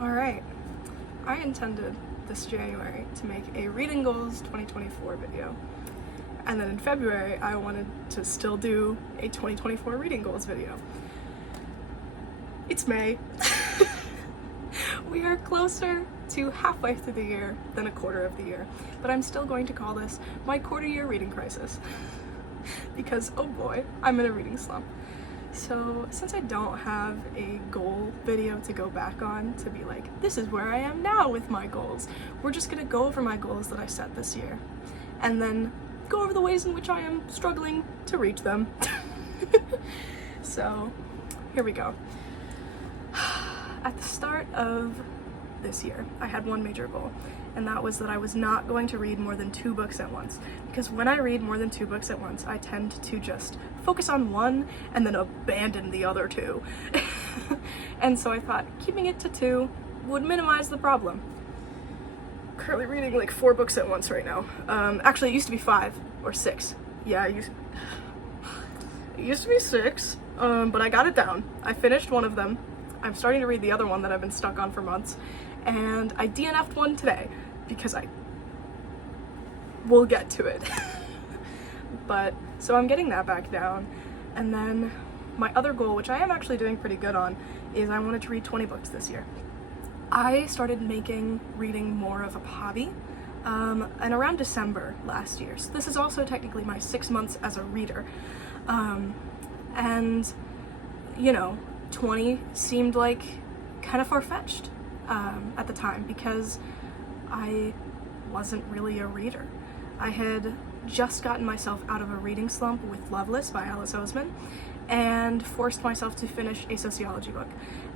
Alright, I intended this January to make a Reading Goals 2024 video. And then in February, I wanted to still do a 2024 Reading Goals video. It's May. We are closer to halfway through the year than a quarter of the year, but I'm still going to call this my quarter year reading crisis. Because, oh boy, I'm in a reading slump. So since I don't have a goal video to go back on to be like, this is where I am now with my goals, we're just gonna go over my goals that I set this year and then go over the ways in which I am struggling to reach them. So here we go. At the start of this year, I had one major goal, and that was that I was not going to read more than 2 books at once. Because when I read more than 2 books at once, I tend to just focus on one and then abandon the other 2. And so I thought keeping it to 2 would minimize the problem. Currently reading like 4 books at once right now. Actually, it used to be 5 or 6. Yeah, it used to be 6, but I got it down. I finished one of them. I'm starting to read the other one that I've been stuck on for months, and I DNF'd one today because we'll get to it. But so I'm getting that back down, and then my other goal, which I am actually doing pretty good on, is I wanted to read 20 books this year. I started making reading more of a hobby and around December last year. So this is also technically my 6 months as a reader. And you know, 20 seemed like kind of far-fetched at the time because I wasn't really a reader. I had just gotten myself out of a reading slump with Loveless by Alice Oseman and forced myself to finish a sociology book,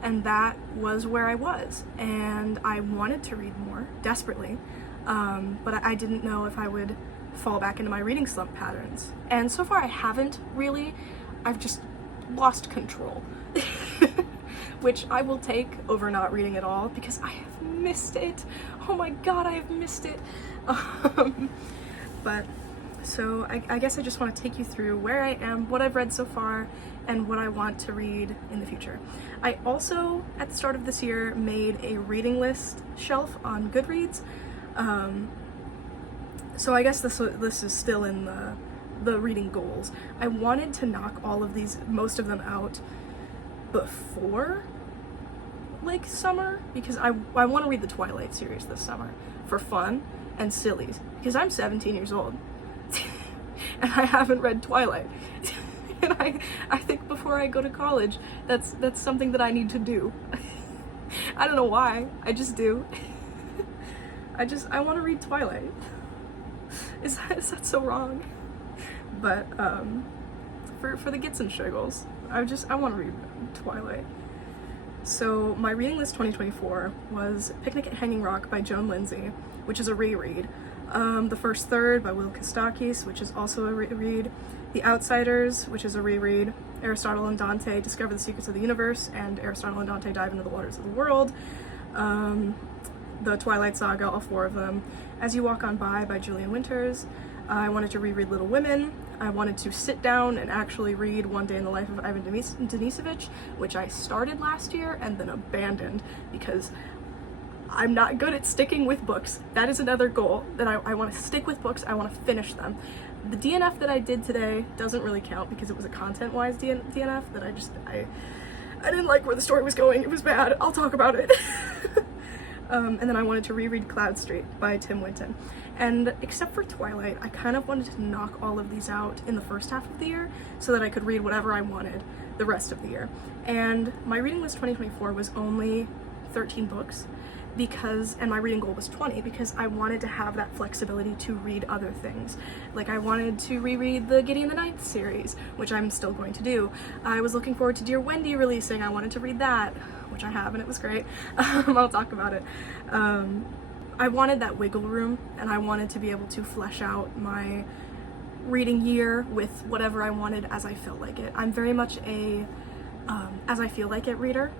and that was where I was, and I wanted to read more desperately, but I didn't know if I would fall back into my reading slump patterns, and so far I haven't really. I've just lost control. Which I will take over not reading at all because I have missed it. Oh my god, I have missed it. But so I guess I just want to take you through where I am, what I've read so far, and what I want to read in the future. I also, at the start of this year, made a reading list shelf on Goodreads. So I guess this is still in the reading goals. I wanted to knock all of these, most of them out before like summer, because I want to read the Twilight series this summer for fun and sillies, because I'm 17 years old and I haven't read Twilight. And I think before I go to college, that's something that I need to do. I don't know why, I just do. I want to read Twilight. Is that so wrong? But for the gits and shiggles, I want to read Twilight. So my reading list 2024 was Picnic at Hanging Rock by Joan Lindsay, which is a reread. The First Third by Will Kostakis, which is also a reread. The Outsiders, which is a reread. Aristotle and Dante Discover the Secrets of the Universe, and Aristotle and Dante Dive into the Waters of the World. The Twilight Saga, all 4 of them. As You Walk On by Julian Winters. I wanted to reread Little Women. I wanted to sit down and actually read One Day in the Life of Ivan Denisovich, which I started last year and then abandoned because I'm not good at sticking with books. That is another goal, that I want to stick with books, I want to finish them. The DNF that I did today doesn't really count because it was a content-wise DNF that I didn't like where the story was going. It was bad. I'll talk about it. And then I wanted to reread Cloud Street by Tim Winton. And except for Twilight, I kind of wanted to knock all of these out in the first half of the year so that I could read whatever I wanted the rest of the year. And my reading list 2024 was only 13 books and my reading goal was 20 because I wanted to have that flexibility to read other things. Like I wanted to reread the Gideon the Ninth series, which I'm still going to do. I was looking forward to Dear Wendy releasing. I wanted to read that, which I have, and it was great. I'll talk about it. I wanted that wiggle room, and I wanted to be able to flesh out my reading year with whatever I wanted as I felt like it. I'm very much a as I feel like it reader.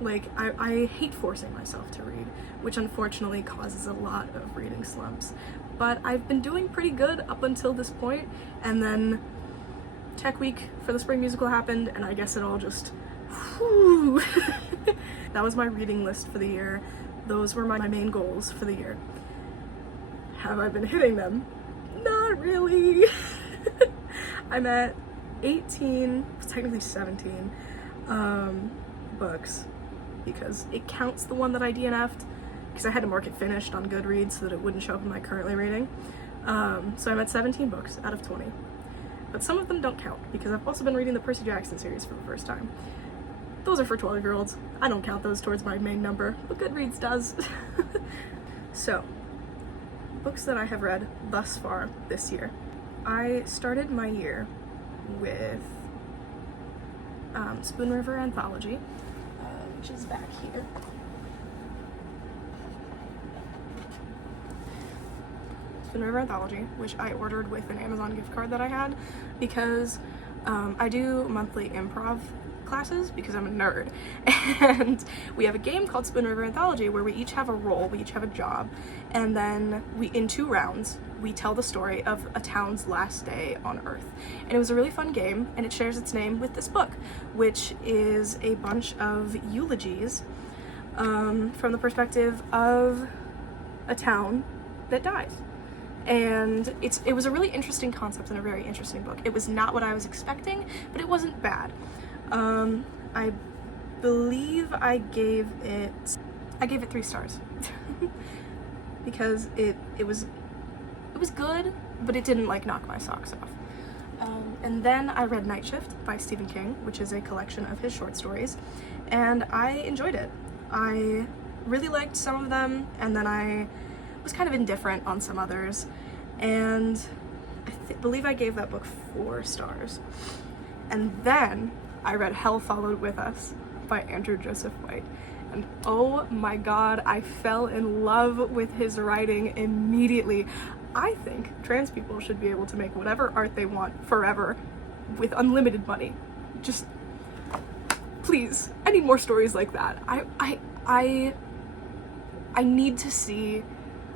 Like, I hate forcing myself to read, which unfortunately causes a lot of reading slumps. But I've been doing pretty good up until this point, and then Tech Week for the spring musical happened, and I guess it all just, whew. That was my reading list for the year. Those were my main goals for the year. Have I been hitting them? Not really. I'm at 18, technically 17 books, because it counts the one that I DNF'd, because I had to mark it finished on Goodreads so that it wouldn't show up in my currently reading. So I'm at 17 books out of 20. But some of them don't count, because I've also been reading the Percy Jackson series for the first time. Those are for 12-year-olds. I don't count those towards my main number, but Goodreads does. So, books that I have read thus far this year. I started my year with Spoon River Anthology, which is back here. Spoon River Anthology, which I ordered with an Amazon gift card that I had, because I do monthly improv classes because I'm a nerd, and we have a game called Spoon River Anthology where we each have a role, we each have a job, and then in 2 rounds we tell the story of a town's last day on Earth. And it was a really fun game, and it shares its name with this book, which is a bunch of eulogies from the perspective of a town that dies. And it was a really interesting concept and a very interesting book. It was not what I was expecting, but it wasn't bad. I believe I gave it 3 stars because it was good, but it didn't like knock my socks off. And then I read Night Shift by Stephen King, which is a collection of his short stories, and I enjoyed it. I really liked some of them, and then I was kind of indifferent on some others, and I believe I gave that book 4 stars. And then I read Hell Followed With Us by Andrew Joseph White, and oh my god, I fell in love with his writing immediately. I think trans people should be able to make whatever art they want forever with unlimited money. Just please, I need more stories like that. I need to see,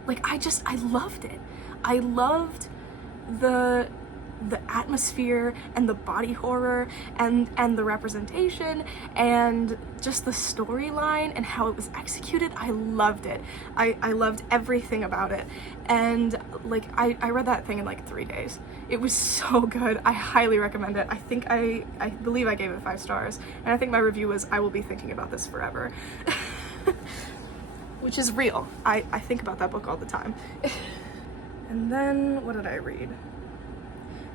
like, I loved it. I loved the atmosphere and the body horror and the representation and just the storyline and how it was executed. I loved it. I loved everything about it. And like, I read that thing in like 3 days. It was so good. I highly recommend it. I believe I gave it 5 stars, and I think my review was, I will be thinking about this forever. Which is real. I think about that book all the time. And then, what did I read?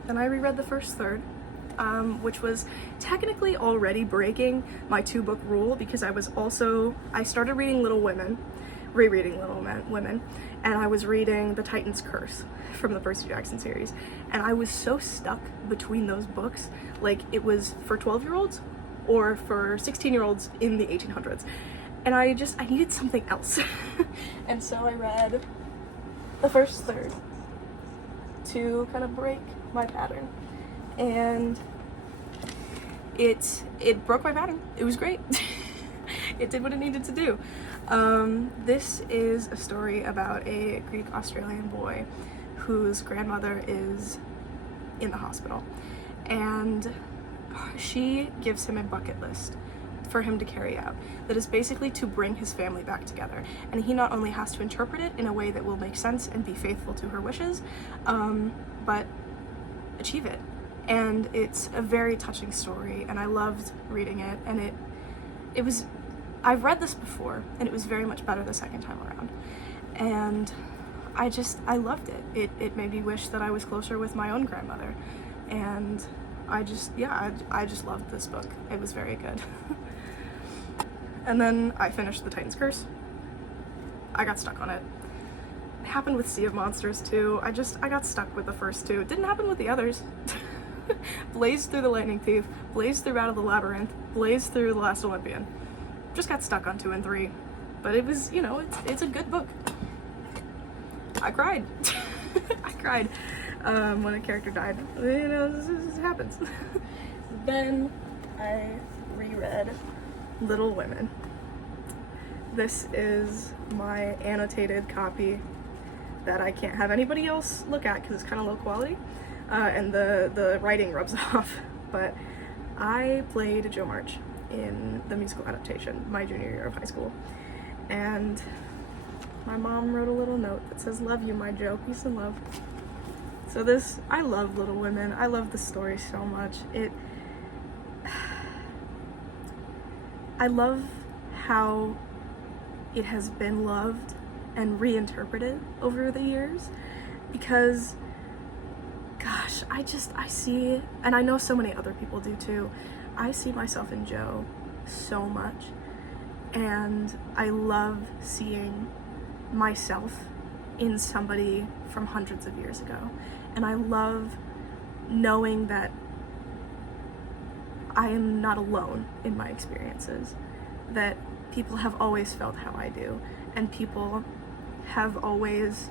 Then I reread the first third, which was technically already breaking my 2-book rule, because I started reading rereading Little Women, and I was reading The Titan's Curse from the Percy Jackson series, and I was so stuck between those books, like it was for 12-year-olds or for 16-year-olds in the 1800s. And I needed something else. And so I read the first third to kind of break my pattern. And it broke my pattern. It was great. It did what it needed to do. This is a story about a Greek-Australian boy whose grandmother is in the hospital. And she gives him a bucket list for him to carry out that is basically to bring his family back together, and he not only has to interpret it in a way that will make sense and be faithful to her wishes, but achieve it. And it's a very touching story, and I loved reading it. And I've read this before, and it was very much better the second time around, and I loved it. It made me wish that I was closer with my own grandmother, and I just loved this book. It was very good. And then I finished The Titan's Curse. I got stuck on it. It happened with Sea of Monsters too. I got stuck with the first 2. It didn't happen with the others. Blazed through the Lightning Thief, blazed through Out of the Labyrinth, blazed through The Last Olympian. Just got stuck on 2 and 3. But it was, it's a good book. I cried. I cried when a character died. This happens. Then I reread Little Women. This is my annotated copy that I can't have anybody else look at because it's kind of low quality, and the writing rubs off. But I played Jo March in the musical adaptation my junior year of high school. And my mom wrote a little note that says, "Love you, my Joe, peace and love." So I love Little Women. I love the story so much. I love how it has been loved and reinterpreted over the years, because gosh, I see, and I know so many other people do too, I see myself in Joe so much, and I love seeing myself in somebody from hundreds of years ago, and I love knowing that I am not alone in my experiences, that people have always felt how I do, and people have always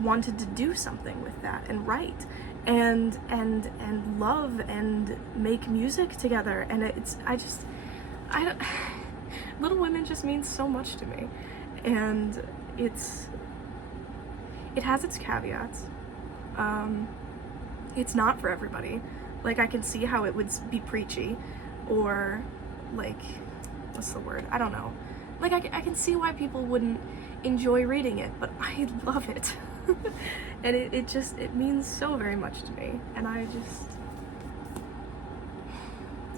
wanted to do something with that and write and love and make music together. And I don't Little Women just means so much to me, and it has its caveats. It's not for everybody. Like, I can see how it would be preachy, or like, what's the word? I don't know. Like, I can see why people wouldn't enjoy reading it, but I love it. And it means so very much to me, and I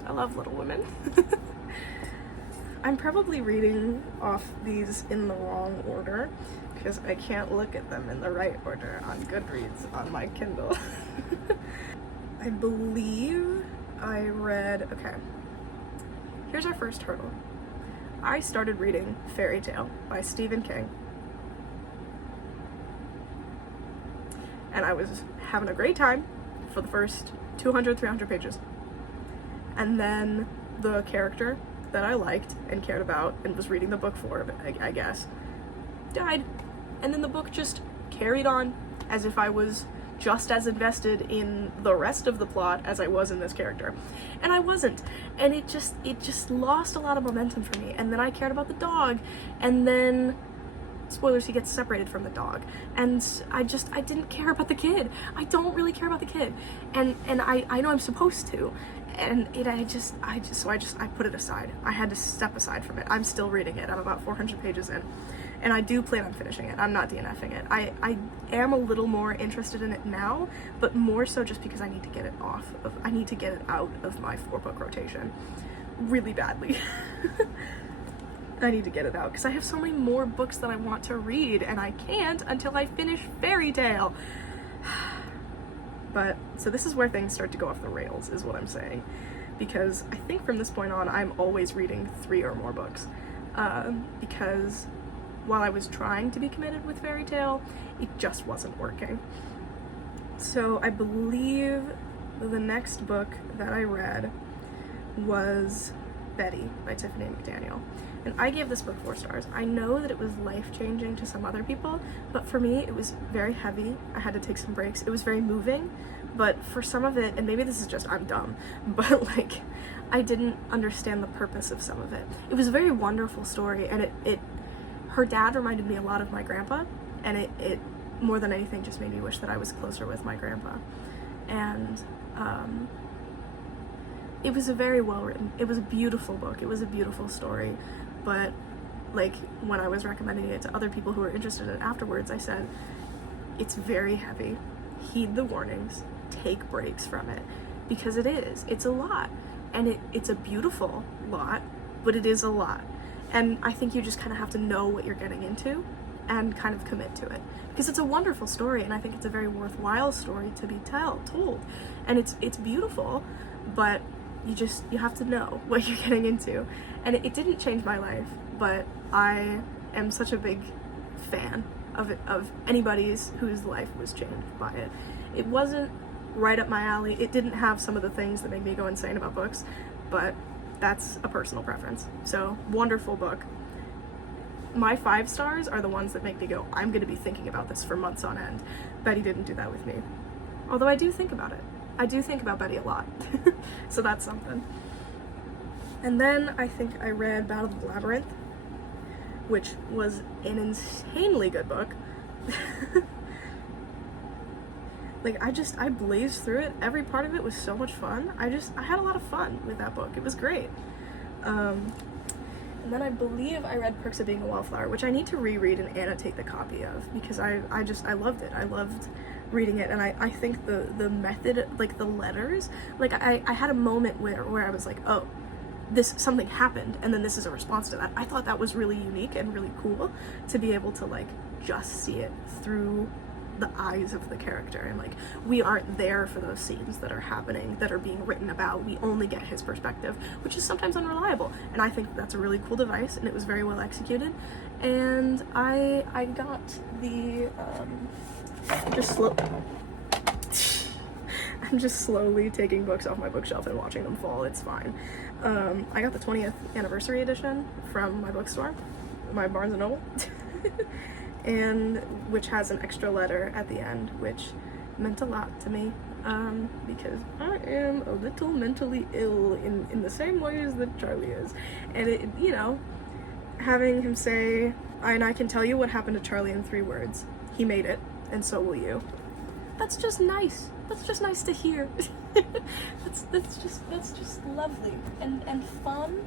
love Little Women. I'm probably reading off these in the wrong order, because I can't look at them in the right order on Goodreads on my Kindle. I believe I read, okay, here's our first hurdle. I started reading Fairy Tale by Stephen King, and I was having a great time for the first 200, 300 pages. And then the character that I liked and cared about and was reading the book for, I guess, died. And then the book just carried on as if I was just as invested in the rest of the plot as I was in this character. And I wasn't. And it just lost a lot of momentum for me. And then I cared about the dog, and then, spoilers, he gets separated from the dog. And I didn't care about the kid. I don't really care about the kid. And I know I'm supposed to. And I put it aside. I had to step aside from it. I'm still reading it. I'm about 400 pages in. And I do plan on finishing it. I'm not DNFing it. I am a little more interested in it now, but more so just because I need to get it I need to get it out of my 4-book rotation really badly. I need to get it out because I have so many more books that I want to read, and I can't until I finish Fairy Tale. But, so this is where things start to go off the rails, is what I'm saying. Because I think from this point on, I'm always reading 3 or more books. Because while I was trying to be committed with Fairy Tale, it just wasn't working. So I believe the next book that I read was Betty by Tiffany McDaniel. And I gave this book 4 stars. I know that it was life-changing to some other people, but for me, it was very heavy. I had to take some breaks. It was very moving, but for some of it, and maybe this is just, I'm dumb, but like, I didn't understand the purpose of some of it. It was a very wonderful story, and her dad reminded me a lot of my grandpa, and it more than anything just made me wish that I was closer with my grandpa. And it was a very well written, it was a beautiful book, it was a beautiful story, but like, when I was recommending it to other people who were interested in it afterwards, I said, it's very heavy, heed the warnings, take breaks from it, because it's a lot, and it's a beautiful lot, but it is a lot. And I think you just kind of have to know what you're getting into and kind of commit to it, because it's a wonderful story, and I think it's a very worthwhile story to be told, and it's beautiful, but you have to know what you're getting into. And it didn't change my life, but I am such a big fan of anybody's whose life was changed by it. It wasn't right up my alley. It didn't have some of the things that make me go insane about books, but that's a personal preference. So, wonderful book. My 5 stars are the ones that make me go, I'm going to be thinking about this for months on end. Betty didn't do that with me. Although I do think about it. I do think about Betty a lot. So that's something. And then I think I read Battle of the Labyrinth, which was an insanely good book. Like, I blazed through it. Every part of it was so much fun. I had a lot of fun with that book. It was great. And then I believe I read Perks of Being a Wallflower, which I need to reread and annotate the copy of, because I loved it. I loved reading it, and I think the method, like the letters, like I had a moment where I was like, oh, something happened, and then this is a response to that. I thought that was really unique and really cool to be able to like just see it through the eyes of the character, and like we aren't there for those scenes that are happening, that are being written about. We only get his perspective, which is sometimes unreliable, and I think that's a really cool device, and it was very well executed. And I got the I'm just slowly taking books off my bookshelf and watching them fall. It's fine. I got the 20th anniversary edition from my bookstore, my Barnes & Noble, and which has an extra letter at the end, which meant a lot to me, because I am a little mentally ill in the same ways that Charlie is. And it, you know, having him say, and I can tell you what happened to Charlie in 3 words. He made it, and so will you. That's just nice. That's just nice to hear. that's just lovely and fun.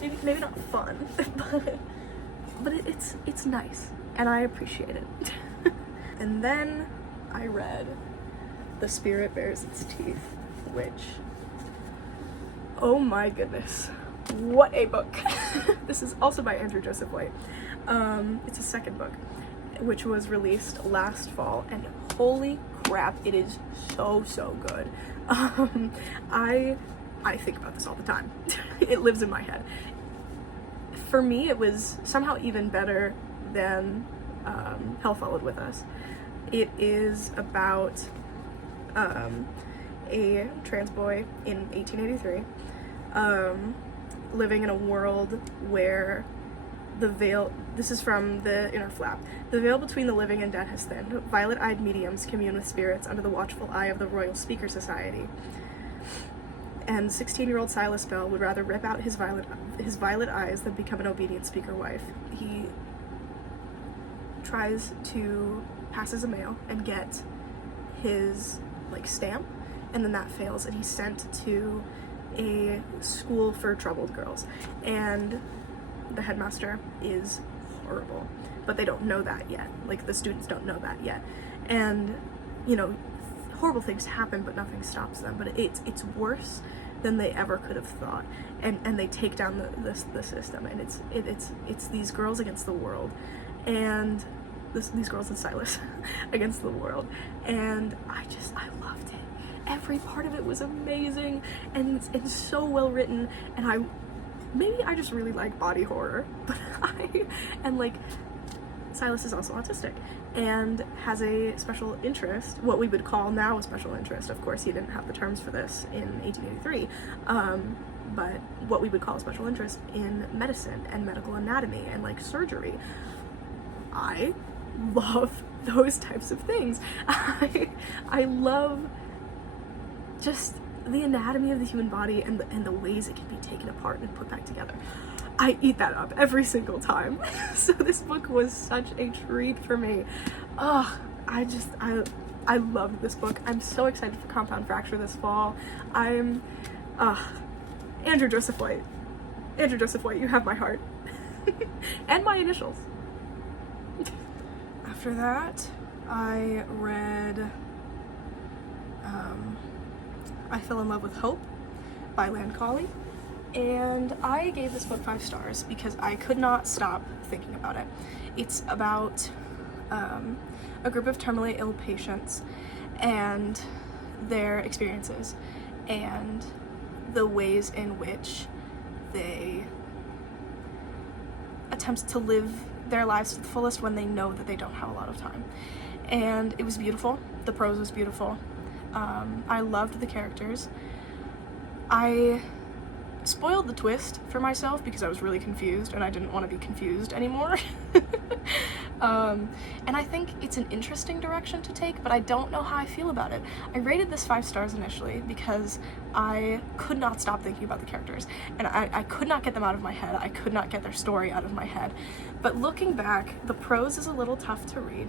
Maybe not fun, but it's nice, and I appreciate it. And then I read The Spirit Bears Its Teeth, which, oh my goodness, what a book. This is also by Andrew Joseph White. It's a second book, which was released last fall, and holy crap, it is so good. I think about this all the time. It lives in my head. For me, it was somehow even better than Hell Followed With Us. It is about a trans boy in 1883 living in a world where the veil, this is from the Inner Flap, the veil between the living and dead has thinned. Violet-eyed mediums commune with spirits under the watchful eye of the Royal Speaker Society. And 16-year-old Silas Bell would rather rip out his violet eyes than become an obedient speaker wife. He tries to pass as a male and get his like stamp, and then that fails, and he's sent to a school for troubled girls. And the headmaster is horrible, but they don't know that yet. Like, the students don't know that yet. And, you know, horrible things happen, but nothing stops them. But it's worse than they ever could have thought. And they take down the system, and it's these girls against the world, and these girls and Silas against the world. And I loved it. Every part of it was amazing, and it's so well written, and maybe I just really like body horror, but like, Silas is also autistic and has a special interest, what we would call now a special interest. Of course, he didn't have the terms for this in 1883, but what we would call a special interest in medicine and medical anatomy and like surgery. I love those types of things. I love just the anatomy of the human body and the ways it can be taken apart and put back together. I eat that up every single time. So this book was such a treat for me. I loved this book. I'm so excited for Compound Fracture this fall. Andrew Joseph White. Andrew Joseph White, you have my heart. And my initials. After that, I read I Fell in Love with Hope by Lan Colley, and I gave this book 5 stars because I could not stop thinking about it. It's about a group of terminally ill patients and their experiences and the ways in which they attempt to live their lives to the fullest when they know that they don't have a lot of time. And it was beautiful. The prose was beautiful. I loved the characters. I spoiled the twist for myself because I was really confused and I didn't want to be confused anymore. And I think it's an interesting direction to take, but I don't know how I feel about it. I rated this 5 stars initially because I could not stop thinking about the characters, and I could not get them out of my head. I could not get their story out of my head. But looking back, the prose is a little tough to read.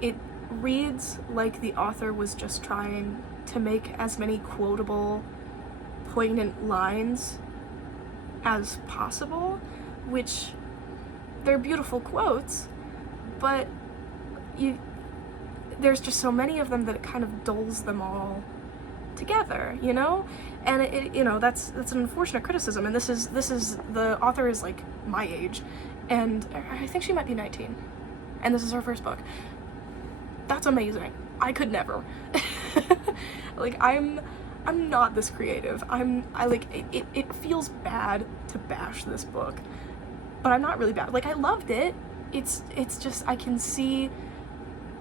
It reads like the author was just trying to make as many quotable, poignant lines as possible, which they're beautiful quotes, but there's just so many of them that it kind of dulls them all together, you know? And it you know, that's an unfortunate criticism. And this is the author is like my age, and I think she might be 19, and this is her first book. That's amazing. I could never. Like, I'm not this creative. It feels bad to bash this book, but I'm not really bad. Like, I loved it. It's just, I can see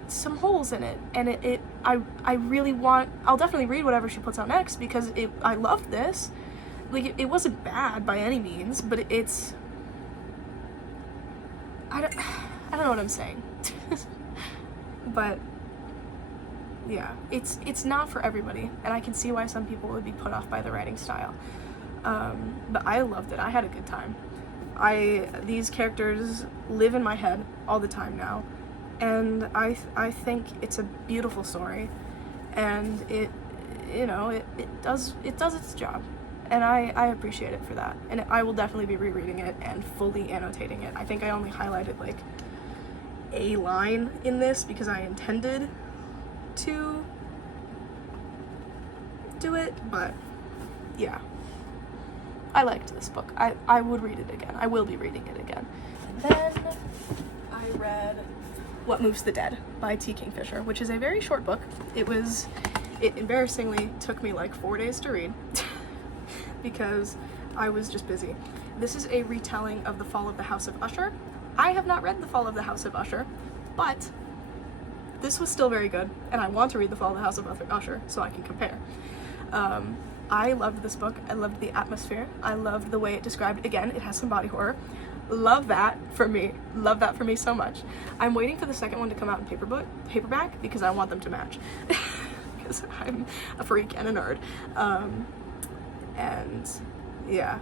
some holes in it, and I really want, I'll definitely read whatever she puts out next, because I loved this. Like, it wasn't bad by any means, but I don't know what I'm saying. But yeah, it's not for everybody, and I can see why some people would be put off by the writing style. But I loved it. I had a good time. These characters live in my head all the time now, and I think it's a beautiful story, and it does its job, and I appreciate it for that. And I will definitely be rereading it and fully annotating it. I think I only highlighted like a line in this because I intended to do it, but yeah, I liked this book. I would read it again. I will be reading it again. And then I read What Moves the Dead by T. Kingfisher, which is a very short book. It embarrassingly took me like 4 days to read because I was just busy. This is a retelling of The Fall of the House of Usher. I have not read The Fall of the House of Usher, but this was still very good, and I want to read The Fall of the House of Usher so I can compare. I loved this book. I loved the atmosphere. I loved the way it described, again, it has some body horror. Love that for me. Love that for me so much. I'm waiting for the second one to come out in paperback because I want them to match. Because I'm a freak and a nerd. And yeah,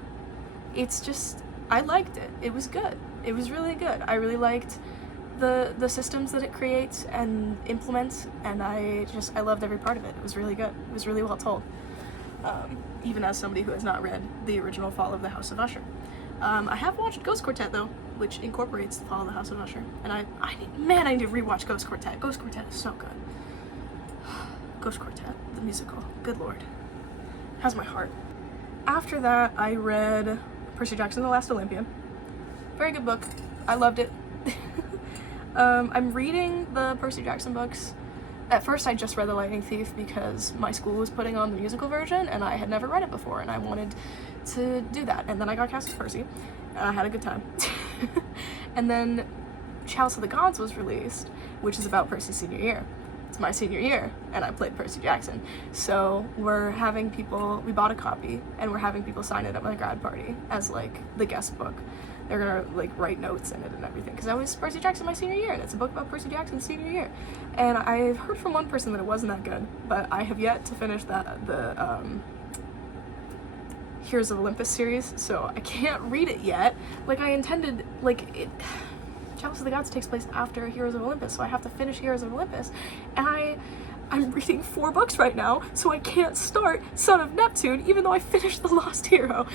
it's just, I liked it. It was good. It was really good. I really liked the systems that it creates and implements, and I loved every part of it. It was really good. It was really well told. Even as somebody who has not read the original Fall of the House of Usher. I have watched Ghost Quartet though, which incorporates the Fall of the House of Usher, and I need to rewatch Ghost Quartet. Ghost Quartet is so good. Ghost Quartet, the musical. Good lord. Has my heart. After that, I read Percy Jackson, The Last Olympian. Very good book. I loved it. I'm reading the Percy Jackson books. At first, I just read The Lightning Thief because my school was putting on the musical version, and I had never read it before, and I wanted to do that. And then I got cast as Percy, and I had a good time. And then Chalice of the Gods was released, which is about Percy's senior year. It's my senior year, and I played Percy Jackson. So we bought a copy, and we're having people sign it at my grad party as like the guest book. They're gonna like write notes in it and everything, because I was Percy Jackson my senior year, and it's a book about Percy Jackson's senior year. And I've heard from one person that it wasn't that good, but I have yet to finish the Heroes of Olympus series, so I can't read it yet. Like I intended, Chalice of the Gods takes place after Heroes of Olympus, so I have to finish Heroes of Olympus, and I'm reading 4 books right now, so I can't start Son of Neptune, even though I finished The Lost Hero.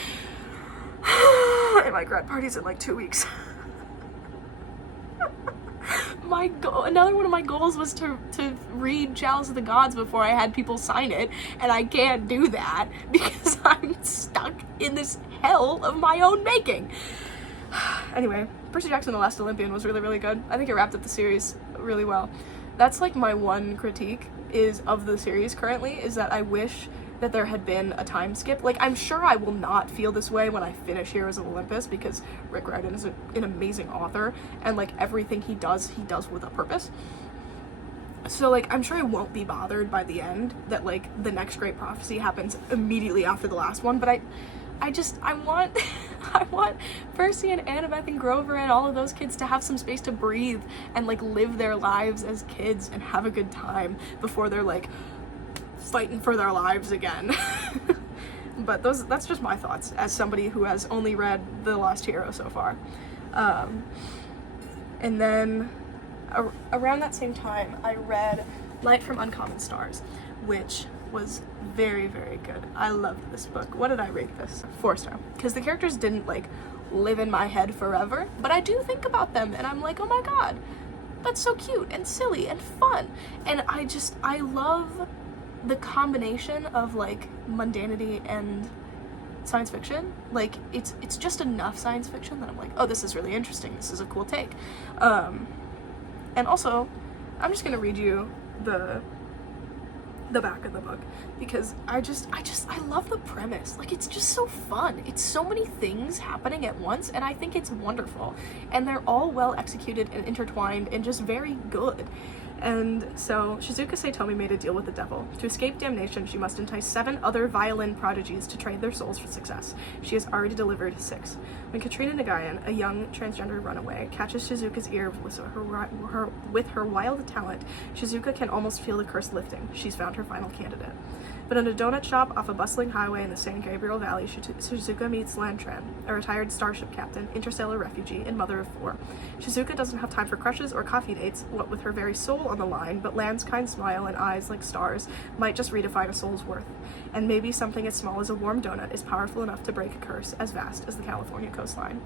And my grad party's in like 2 weeks. Another one of my goals was to read Chalice of the Gods before I had people sign it, and I can't do that because I'm stuck in this hell of my own making. Anyway, Percy Jackson The Last Olympian was really, really good. I think it wrapped up the series really well. That's like my one critique of the series currently, is that I wish that there had been a time skip. Like, I'm sure I will not feel this way when I finish Heroes of Olympus, because Rick Riordan is an amazing author, and like everything he does with a purpose. So like, I'm sure I won't be bothered by the end that like the next great prophecy happens immediately after the last one, but I want I want Percy and Annabeth and Grover and all of those kids to have some space to breathe and like live their lives as kids and have a good time before they're like fighting for their lives again. But that's just my thoughts as somebody who has only read The Lost Hero so far. And then around that same time, I read Light from Uncommon Stars, which was very, very good. I loved this book. What did I rate this? 4-star. Because the characters didn't like live in my head forever, but I do think about them and I'm like, oh my god, that's so cute and silly and fun. And I love the combination of like mundanity and science fiction. Like it's just enough science fiction that I'm like, oh, this is really interesting, this is a cool take. And also I'm just gonna read you the back of the book because I love the premise. Like, it's just so fun. It's so many things happening at once and I think it's wonderful, and they're all well executed and intertwined and just very good. And so Shizuka Saitomi made a deal with the devil. To escape damnation, she must entice 7 other violin prodigies to trade their souls for success. She has already delivered 6. When Katrina Nagayan, a young transgender runaway, catches Shizuka's ear with her wild talent, Shizuka can almost feel the curse lifting. She's found her final candidate. But in a donut shop off a bustling highway in the San Gabriel Valley, Shizuka meets Lan Tran, a retired starship captain, interstellar refugee, and mother of 4. Shizuka doesn't have time for crushes or coffee dates, what with her very soul on the line, but Lan's kind smile and eyes like stars might just redefine a soul's worth. And maybe something as small as a warm donut is powerful enough to break a curse as vast as the California coastline.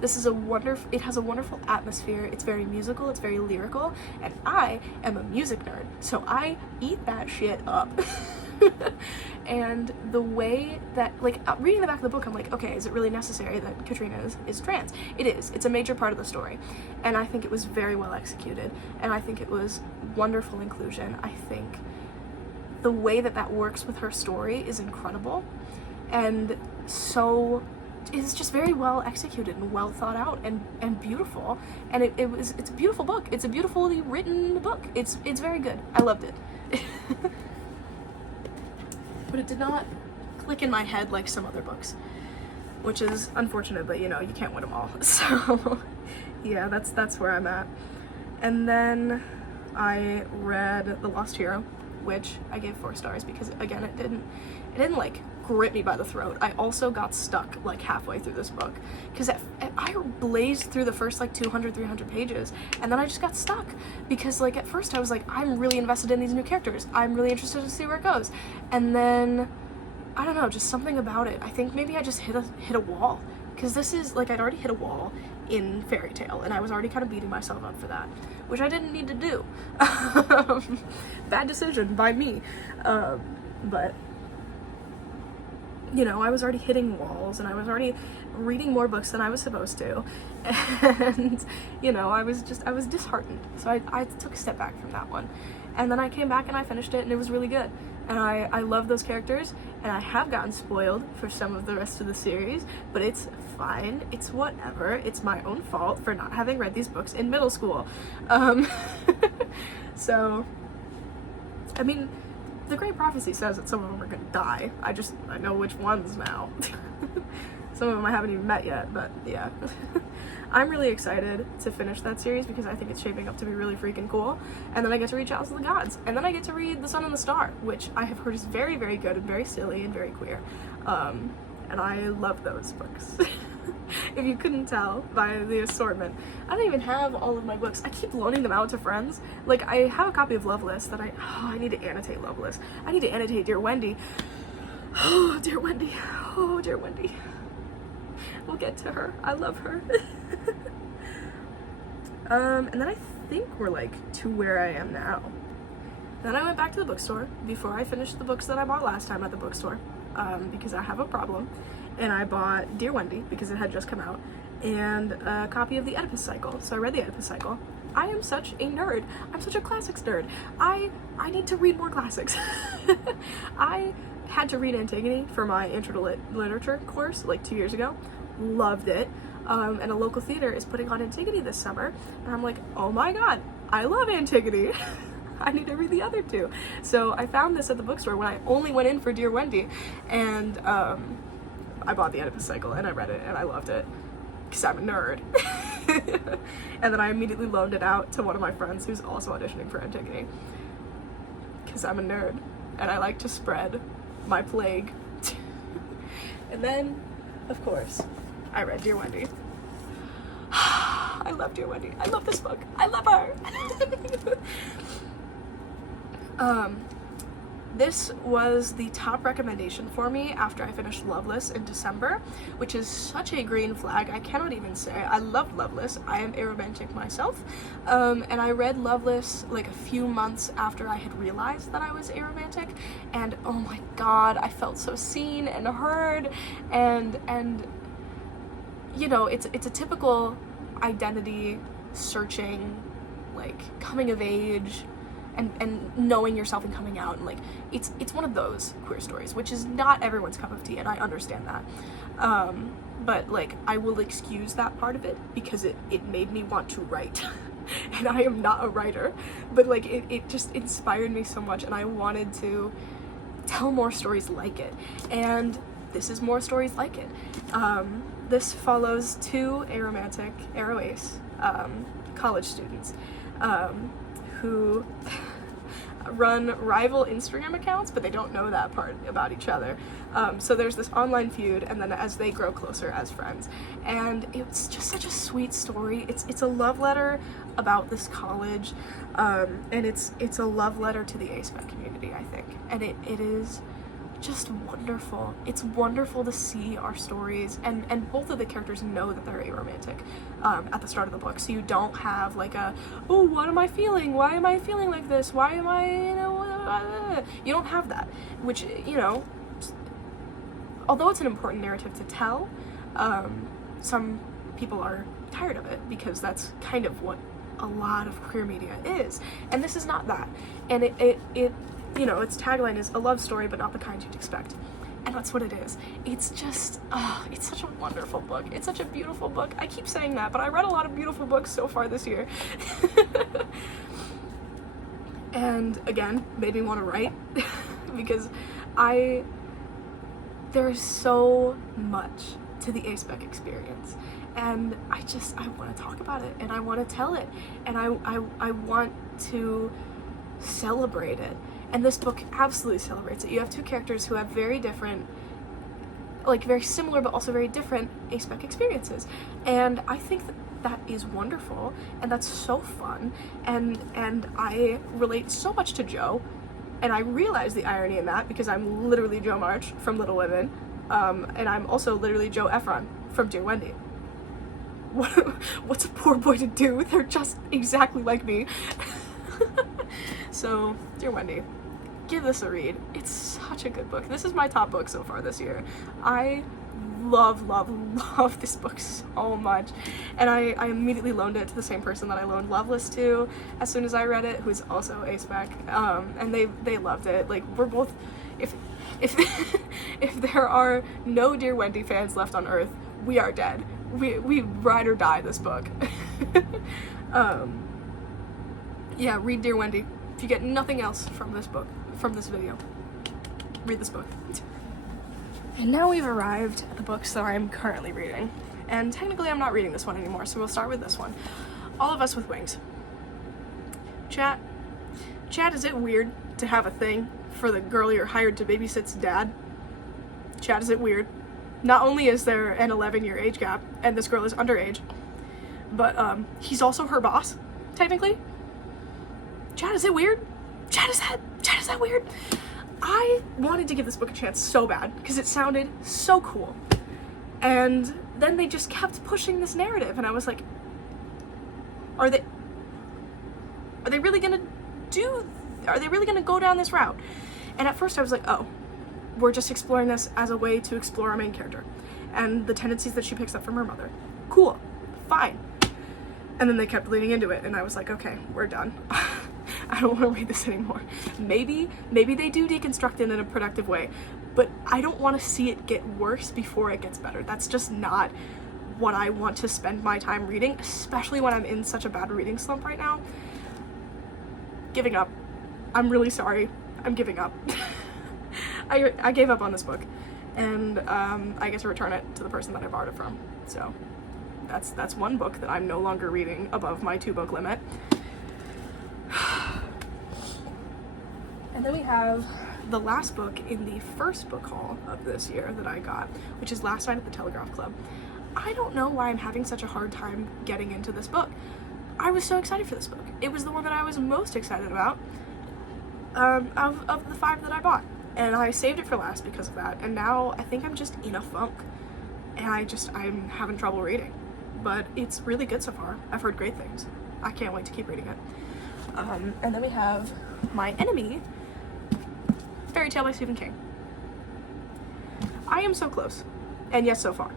This is it has a wonderful atmosphere, it's very musical, it's very lyrical, and I am a music nerd, so I eat that shit up. And the way that, like, reading the back of the book, I'm like, okay, is it really necessary that Katrina is trans? It is. It's a major part of the story. And I think it was very well executed. And I think it was wonderful inclusion. I think the way that works with her story is incredible. And so it's just very well executed and well thought out and beautiful. And it's a beautiful book. It's a beautifully written book. It's very good. I loved it. But it did not click in my head like some other books, which is unfortunate, but you know, you can't win them all. So yeah, that's where I'm at. And then I read The Lost Hero, which I gave 4 stars because, again, it didn't like grip me by the throat. I also got stuck like halfway through this book because I blazed through the first like 200-300 pages, and then I just got stuck because, like, at first I was like, I'm really invested in these new characters, I'm really interested to see where it goes, and then I don't know, just something about it. I think maybe I just hit a wall, because this is like, I'd already hit a wall in Fairy Tail and I was already kind of beating myself up for that, which I didn't need to do. Bad decision by me. But you know, I was already hitting walls and I was already reading more books than I was supposed to, and you know, I was disheartened, so I took a step back from that one, and then I came back and I finished it, and it was really good, and I love those characters, and I have gotten spoiled for some of the rest of the series, but it's fine, it's whatever, it's my own fault for not having read these books in middle school. So I mean, The Great Prophecy says that some of them are gonna die. I know which ones now. Some of them I haven't even met yet, but yeah. I'm really excited to finish that series because I think it's shaping up to be really freaking cool. And then I get to read Chalice of the Gods. And then I get to read The Sun and the Star, which I have heard is very, very good and very silly and very queer. And I love those books. If you couldn't tell by the assortment. I don't even have all of my books. I keep loaning them out to friends. Like, I have a copy of Loveless that I need to annotate Loveless. I need to annotate Dear Wendy. Oh, Dear Wendy. Oh, Dear Wendy. We'll get to her. I love her. And then I think we're like to where I am now. Then I went back to the bookstore before I finished the books that I bought last time at the bookstore, because I have a problem. And I bought Dear Wendy because it had just come out, and a copy of the Oedipus Cycle. So I read the Oedipus Cycle. I am such a nerd. I'm such a classics nerd. I need to read more classics. I had to read Antigone for my intro to literature course like 2 years ago. Loved it. And a local theater is putting on Antigone this summer, and I'm like, oh my god, I love Antigone. I need to read the other 2. So I found this at the bookstore when I only went in for Dear Wendy, and I bought the Oedipus Cycle and I read it and I loved it because I'm a nerd. And then I immediately loaned it out to one of my friends who's also auditioning for Antigone because I'm a nerd and I like to spread my plague. And then, of course, I read Dear Wendy. I love Dear Wendy. I love this book. I love her. This was the top recommendation for me after I finished Loveless in December, which is such a green flag. I cannot even say. I love Loveless. I am aromantic myself, and I read Loveless like a few months after I had realized that I was aromantic, and oh my god, I felt so seen and heard, and you know, it's a typical identity searching, like coming of age and knowing yourself and coming out, and like it's one of those queer stories, which is not everyone's cup of tea, and I understand that, but like I will excuse that part of it because it made me want to write. And I am not a writer, but like it just inspired me so much, and I wanted to tell more stories like it, and this is more stories like it. This follows two aromantic, aro-ace, college students who run rival Instagram accounts, but they don't know that part about each other. So there's this online feud, and then as they grow closer as friends, and it's just such a sweet story. It's a love letter about this college, and it's a love letter to the ASPEC community, I think, and it is just wonderful. It's wonderful to see our stories, and both of the characters know that they're aromantic at the start of the book, so you don't have like a, oh, what am I feeling? Why am I feeling like this? Why am I, you know, you don't have that, which, you know, although it's an important narrative to tell, some people are tired of it because that's kind of what a lot of queer media is, and this is not that, and it you know, its tagline is a love story, but not the kind you'd expect. And that's what it is. It's just, it's such a wonderful book. It's such a beautiful book. I keep saying that, but I read a lot of beautiful books so far this year. And again, made me want to write because there's so much to the ASPEC experience. And I want to talk about it, and I want to tell it, and I want to celebrate it. And this book absolutely celebrates it. You have two characters who have very different, like very similar but also very different ASPEC experiences. And I think that is wonderful, and that's so fun, and I relate so much to Joe, and I realize the irony in that because I'm literally Joe March from Little Women, and I'm also literally Joe Efron from Dear Wendy. What's a poor boy to do? They're just exactly like me. So, Dear Wendy, give this a read. It's such a good book. This is my top book so far this year. I love this book so much, and I immediately loaned it to the same person that I loaned Loveless to as soon as I read it, who's also ASPEC, and they loved it. Like, we're both, if if there are no Dear Wendy fans left on Earth, we are dead. We ride or die this book. Yeah, read Dear Wendy. If you get nothing else from this book, from this video, read this book. And now we've arrived at the books that I'm currently reading. And technically I'm not reading this one anymore, so we'll start with this one. All of Us with Wings. Chat, is it weird to have a thing for the girl you're hired to babysit's dad? Chat, is it weird? Not only is there an 11-year age gap, and this girl is underage, but he's also her boss, technically. Chat, is it weird? Chat, is that weird? I wanted to give this book a chance so bad because it sounded so cool. And then they just kept pushing this narrative, and I was like, are they really gonna go down this route? And at first I was like, oh, we're just exploring this as a way to explore our main character and the tendencies that she picks up from her mother. Cool, fine. And then they kept leaning into it, and I was like, okay, we're done. I don't want to read this anymore. Maybe they do deconstruct it in a productive way, but I don't want to see it get worse before it gets better. That's just not what I want to spend my time reading, especially when I'm in such a bad reading slump right now. Giving up. I'm really sorry. I'm giving up. I gave up on this book, and I get to return it to the person that I borrowed it from. So that's one book that I'm no longer reading above my 2-book limit. And then we have the last book in the first book haul of this year that I got, which is Last Night at the Telegraph Club. I don't know why I'm having such a hard time getting into this book. I was so excited for this book. It was the one that I was most excited about. of the 5 that I bought. And I saved it for last because of that. And now I think I'm just in a funk. And I'm having trouble reading. But it's really good so far. I've heard great things. I can't wait to keep reading it. And then we have my enemy, Fairy Tale by Stephen King. I am so close. And yes, so far.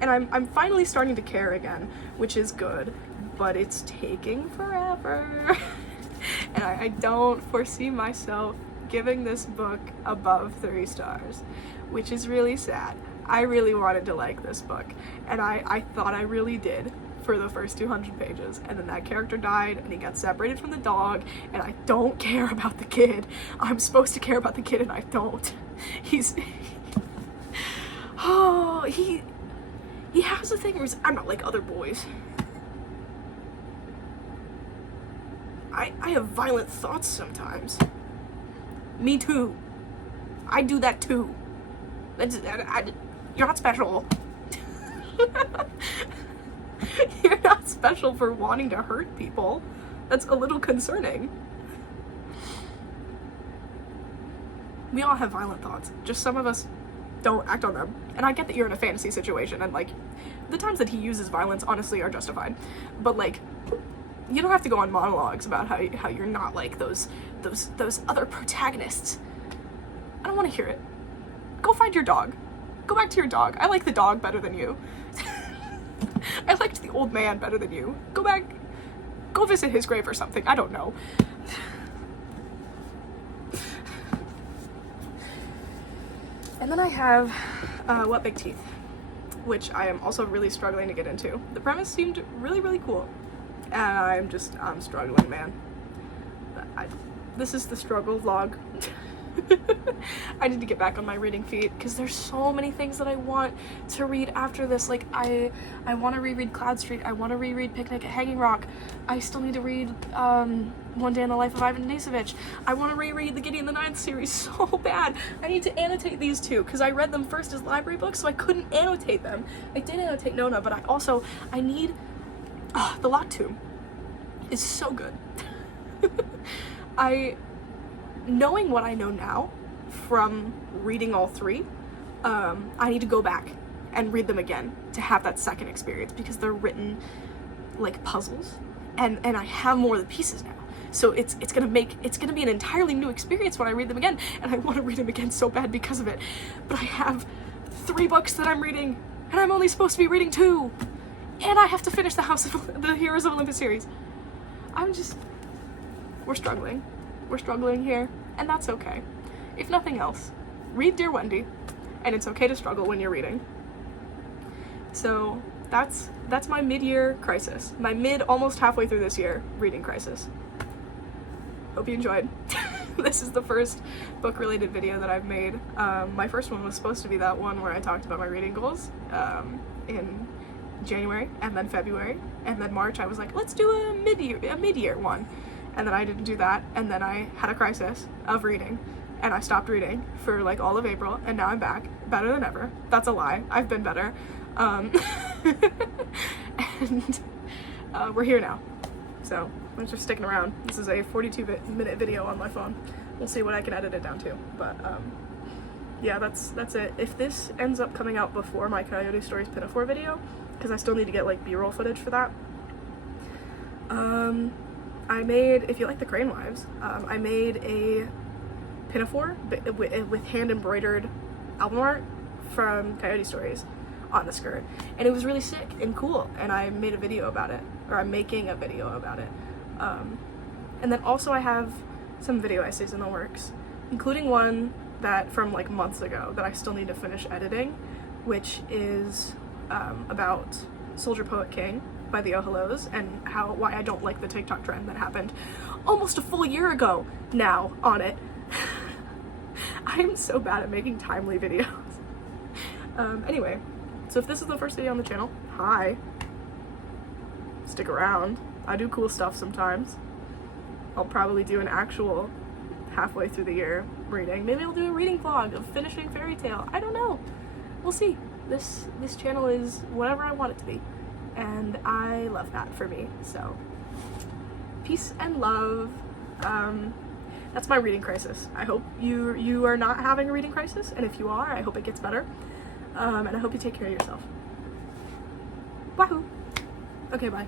And I'm finally starting to care again, which is good. But it's taking forever. And I don't foresee myself giving this book above 3 stars, which is really sad. I really wanted to like this book, and I thought I really did for the first 200 pages, and then that character died, and he got separated from the dog, and I don't care about the kid. I'm supposed to care about the kid, and I don't. He's... oh, he has a thing where I'm not like other boys. I have violent thoughts sometimes. Me too. I do that too. You're not special. You're not special for wanting to hurt people. That's a little concerning. We all have violent thoughts. Just some of us don't act on them. And I get that you're in a fantasy situation, and like, the times that he uses violence honestly are justified. But like, you don't have to go on monologues about how you're not like those other protagonists. I don't want to hear it. Go find your dog. Go back to your dog. I like the dog better than you. I liked the old man better than you. Go back. Go visit his grave or something. I don't know. And then I have What Big Teeth, which I am also really struggling to get into. The premise seemed really, really cool. And I'm struggling, man. This is the struggle vlog. I need to get back on my reading feet because there's so many things that I want to read after this. Like, I want to reread Cloud Street. I want to reread Picnic at Hanging Rock. I still need to read One Day in the Life of Ivan Denisovich. I want to reread the Gideon the Ninth series so bad. I need to annotate these two because I read them first as library books, so I couldn't annotate them. I did annotate Nona, but I need... The Locked Tomb is so good. Knowing what I know now from reading all 3, I need to go back and read them again to have that second experience because they're written like puzzles, and I have more of the pieces now. So it's gonna be an entirely new experience when I read them again, and I want to read them again so bad because of it. But I have 3 books that I'm reading, and I'm only supposed to be reading 2. And I have to finish the Heroes of Olympus series. We're struggling. We're struggling here, and that's okay. If nothing else, read Dear Wendy, and it's okay to struggle when you're reading. So that's my mid-year crisis. My almost halfway through this year reading crisis. Hope you enjoyed. This is the first book-related video that I've made. My first one was supposed to be that one where I talked about my reading goals in January, and then February, and then March I was like, let's do a mid-year one. And then I didn't do that, and then I had a crisis of reading, and I stopped reading for like all of April, and now I'm back, better than ever. That's a lie. I've been better. And we're here now. So I'm just sticking around. This is a 42-minute video on my phone. We'll see what I can edit it down to. But yeah, that's it. If this ends up coming out before my Coyote Stories Pinafore video, because I still need to get like B-roll footage for that. I made, if you like the Crane Wives, I made a pinafore with hand-embroidered album art from Coyote Stories on the skirt, and it was really sick and cool, and I made a video about it, or I'm making a video about it. And then also I have some video essays in the works, including one that from like months ago that I still need to finish editing, which is about Soldier Poet King by the Oh Hellos, and why I don't like the TikTok trend that happened almost a full year ago now on it. I'm so bad at making timely videos. Anyway, so if this is the first video on the channel, hi. Stick around. I do cool stuff sometimes. I'll probably do an actual halfway through the year reading. Maybe I'll do a reading vlog of finishing Fairy Tale. I don't know. We'll see. This channel is whatever I want it to be. And I love that for me. So, peace and love. That's my reading crisis. I hope you are not having a reading crisis, and if you are, I hope it gets better. And I hope you take care of yourself. Wahoo! Okay, bye.